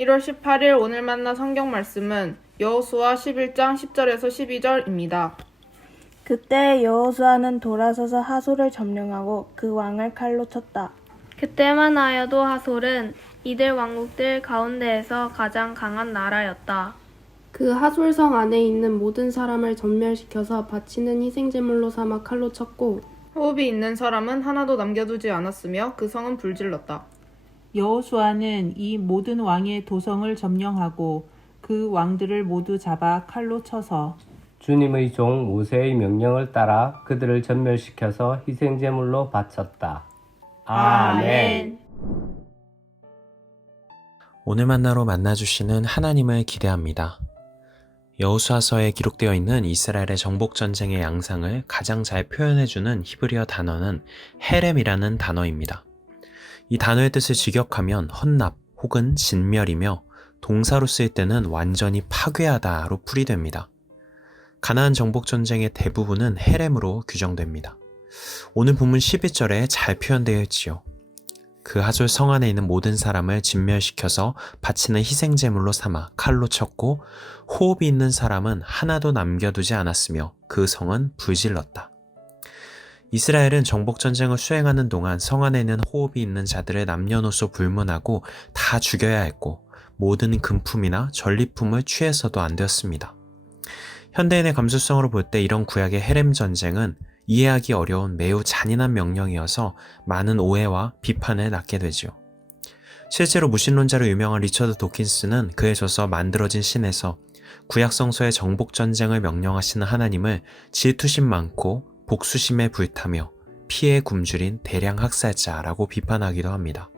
1월 18일 오늘 만난 성경 말씀은 여호수아 11장 10절에서 12절입니다. 그때 여호수아는 돌아서서 하솔을 점령하고 그 왕을 칼로 쳤다. 그때만 하여도 하솔은 이들 왕국들 가운데에서 가장 강한 나라였다. 그 하솔성 안에 있는 모든 사람을 전멸시켜서 바치는 희생제물로 삼아 칼로 쳤고 호흡이 있는 사람은 하나도 남겨두지 않았으며 그 성은 불질렀다. 여호수아는 이 모든 왕의 도성을 점령하고 그 왕들을 모두 잡아 칼로 쳐서 주님의 종 모세의 명령을 따라 그들을 전멸시켜서 희생제물로 바쳤다. 아멘. 오늘 만나로 만나주시는 하나님을 기대합니다. 여호수아서에 기록되어 있는 이스라엘의 정복전쟁의 양상을 가장 잘 표현해주는 히브리어 단어는 헤렘이라는 단어입니다. 이 단어의 뜻을 직역하면 헌납 혹은 진멸이며 동사로 쓰일 때는 완전히 파괴하다로 풀이됩니다. 가나안 정복전쟁의 대부분은 헤렘으로 규정됩니다. 오늘 본문 12절에 잘 표현되어 있지요. 그 하솔 성 안에 있는 모든 사람을 진멸시켜서 바치는 희생제물로 삼아 칼로 쳤고 호흡이 있는 사람은 하나도 남겨두지 않았으며 그 성은 불질렀다. 이스라엘은 정복전쟁을 수행하는 동안 성 안에 있는 호흡이 있는 자들을 남녀노소 불문하고 다 죽여야 했고 모든 금품이나 전리품을 취해서도 안 되었습니다. 현대인의 감수성으로 볼 때 이런 구약의 헤렘 전쟁은 이해하기 어려운 매우 잔인한 명령이어서 많은 오해와 비판을 낳게 되죠. 실제로 무신론자로 유명한 리처드 도킨스는 그의 저서 만들어진 신에서 구약 성서의 정복전쟁을 명령하시는 하나님을 질투심 많고 복수심에 불타며 피에 굶주린 대량 학살자라고 비판하기도 합니다.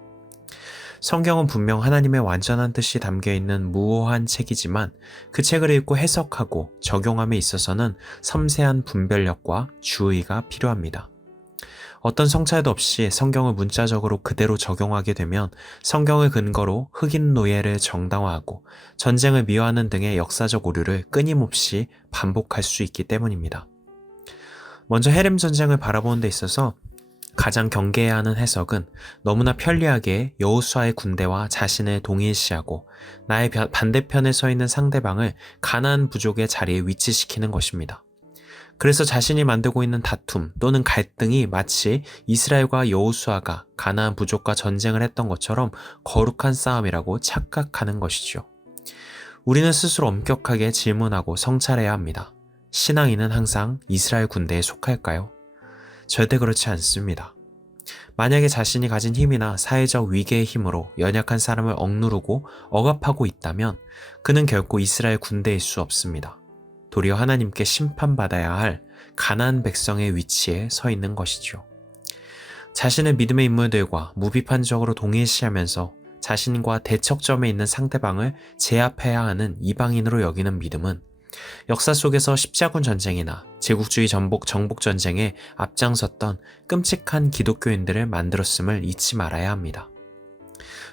성경은 분명 하나님의 완전한 뜻이 담겨있는 무오한 책이지만 그 책을 읽고 해석하고 적용함에 있어서는 섬세한 분별력과 주의가 필요합니다. 어떤 성찰도 없이 성경을 문자적으로 그대로 적용하게 되면 성경을 근거로 흑인 노예를 정당화하고 전쟁을 미화하는 등의 역사적 오류를 끊임없이 반복할 수 있기 때문입니다. 먼저 헤렘 전쟁을 바라보는 데 있어서 가장 경계해야 하는 해석은 너무나 편리하게 여호수아의 군대와 자신을 동일시하고 나의 반대편에 서 있는 상대방을 가나안 부족의 자리에 위치시키는 것입니다. 그래서 자신이 만들고 있는 다툼 또는 갈등이 마치 이스라엘과 여호수아가 가나안 부족과 전쟁을 했던 것처럼 거룩한 싸움이라고 착각하는 것이죠. 우리는 스스로 엄격하게 질문하고 성찰해야 합니다. 신앙인은 항상 이스라엘 군대에 속할까요? 절대 그렇지 않습니다. 만약에 자신이 가진 힘이나 사회적 위계의 힘으로 연약한 사람을 억누르고 억압하고 있다면 그는 결코 이스라엘 군대일 수 없습니다. 도리어 하나님께 심판받아야 할 가나안 백성의 위치에 서 있는 것이죠. 자신의 믿음의 인물들과 무비판적으로 동일시하면서 자신과 대척점에 있는 상대방을 제압해야 하는 이방인으로 여기는 믿음은 역사 속에서 십자군 전쟁이나 제국주의 정복전쟁에 앞장섰던 끔찍한 기독교인들을 만들었음을 잊지 말아야 합니다.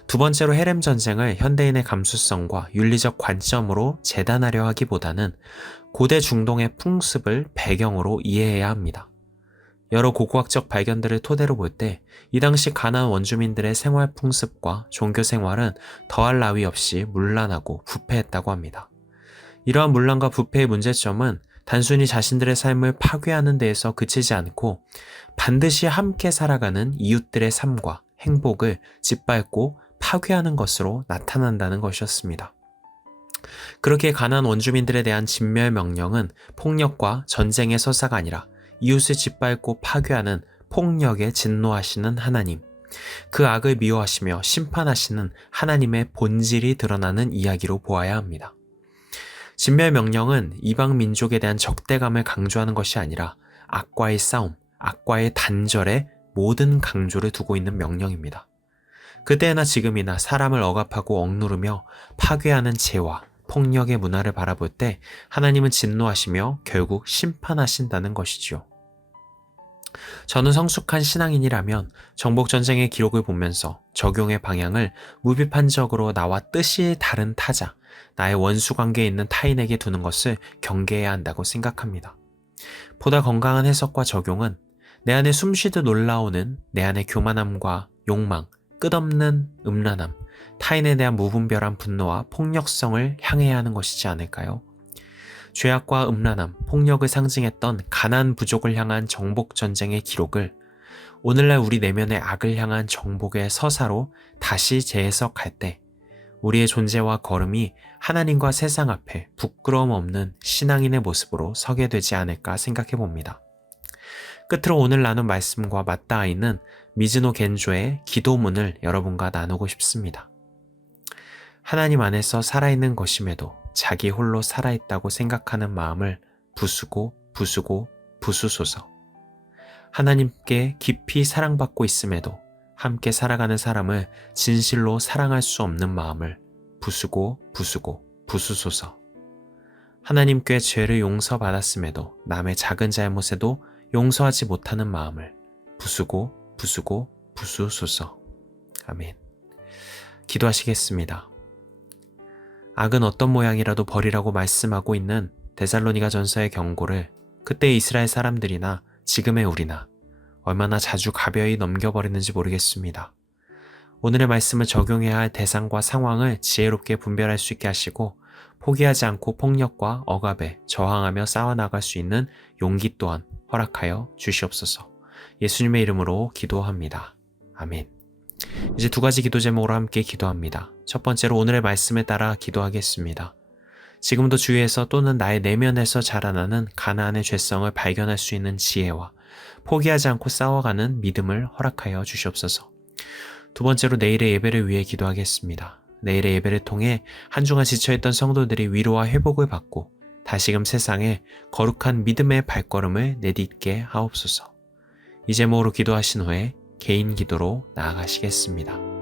두 번째로 헤렘 전쟁을 현대인의 감수성과 윤리적 관점으로 재단하려 하기보다는 고대 중동의 풍습을 배경으로 이해해야 합니다. 여러 고고학적 발견들을 토대로 볼 때 이 당시 가나안 원주민들의 생활 풍습과 종교 생활은 더할 나위 없이 문란하고 부패했다고 합니다. 이러한 문란과 부패의 문제점은 단순히 자신들의 삶을 파괴하는 데에서 그치지 않고 반드시 함께 살아가는 이웃들의 삶과 행복을 짓밟고 파괴하는 것으로 나타난다는 것이었습니다. 그렇게 가나안 원주민들에 대한 진멸 명령은 폭력과 전쟁의 서사가 아니라 이웃을 짓밟고 파괴하는 폭력에 진노하시는 하나님, 그 악을 미워하시며 심판하시는 하나님의 본질이 드러나는 이야기로 보아야 합니다. 진멸 명령은 이방 민족에 대한 적대감을 강조하는 것이 아니라 악과의 싸움, 악과의 단절에 모든 강조를 두고 있는 명령입니다. 그때나 지금이나 사람을 억압하고 억누르며 파괴하는 죄와 폭력의 문화를 바라볼 때 하나님은 진노하시며 결국 심판하신다는 것이죠. 저는 성숙한 신앙인이라면 정복전쟁의 기록을 보면서 적용의 방향을 무비판적으로 나와 뜻이 다른 타자, 나의 원수 관계에 있는 타인에게 두는 것을 경계해야 한다고 생각합니다. 보다 건강한 해석과 적용은 내 안에 숨쉬듯 올라오는 내 안의 교만함과 욕망, 끝없는 음란함, 타인에 대한 무분별한 분노와 폭력성을 향해야 하는 것이지 않을까요? 죄악과 음란함, 폭력을 상징했던 가나안 부족을 향한 정복 전쟁의 기록을 오늘날 우리 내면의 악을 향한 정복의 서사로 다시 재해석할 때 우리의 존재와 걸음이 하나님과 세상 앞에 부끄러움 없는 신앙인의 모습으로 서게 되지 않을까 생각해 봅니다. 끝으로 오늘 나눈 말씀과 맞닿아 있는 미즈노 겐조의 기도문을 여러분과 나누고 싶습니다. 하나님 안에서 살아있는 것임에도 자기 홀로 살아있다고 생각하는 마음을 부수소서. 하나님께 깊이 사랑받고 있음에도 함께 살아가는 사람을 진실로 사랑할 수 없는 마음을 부수소서. 하나님께 죄를 용서받았음에도 남의 작은 잘못에도 용서하지 못하는 마음을 부수소서. 아멘. 기도하시겠습니다. 악은 어떤 모양이라도 버리라고 말씀하고 있는 데살로니가 전서의 경고를 그때 이스라엘 사람들이나 지금의 우리나 얼마나 자주 가벼이 넘겨버리는지 모르겠습니다. 오늘의 말씀을 적용해야 할 대상과 상황을 지혜롭게 분별할 수 있게 하시고 포기하지 않고 폭력과 억압에 저항하며 싸워나갈 수 있는 용기 또한 허락하여 주시옵소서. 예수님의 이름으로 기도합니다. 아멘. 이제 두 가지 기도 제목으로 함께 기도합니다. 첫 번째로 오늘의 말씀에 따라 기도하겠습니다. 지금도 주위에서 또는 나의 내면에서 자라나는 가나안의 죄성을 발견할 수 있는 지혜와 포기하지 않고 싸워가는 믿음을 허락하여 주시옵소서. 두 번째로 내일의 예배를 위해 기도하겠습니다. 내일의 예배를 통해 한 주간 지쳐있던 성도들이 위로와 회복을 받고 다시금 세상에 거룩한 믿음의 발걸음을 내딛게 하옵소서. 이 제목으로 기도하신 후에 개인 기도로 나아가시겠습니다.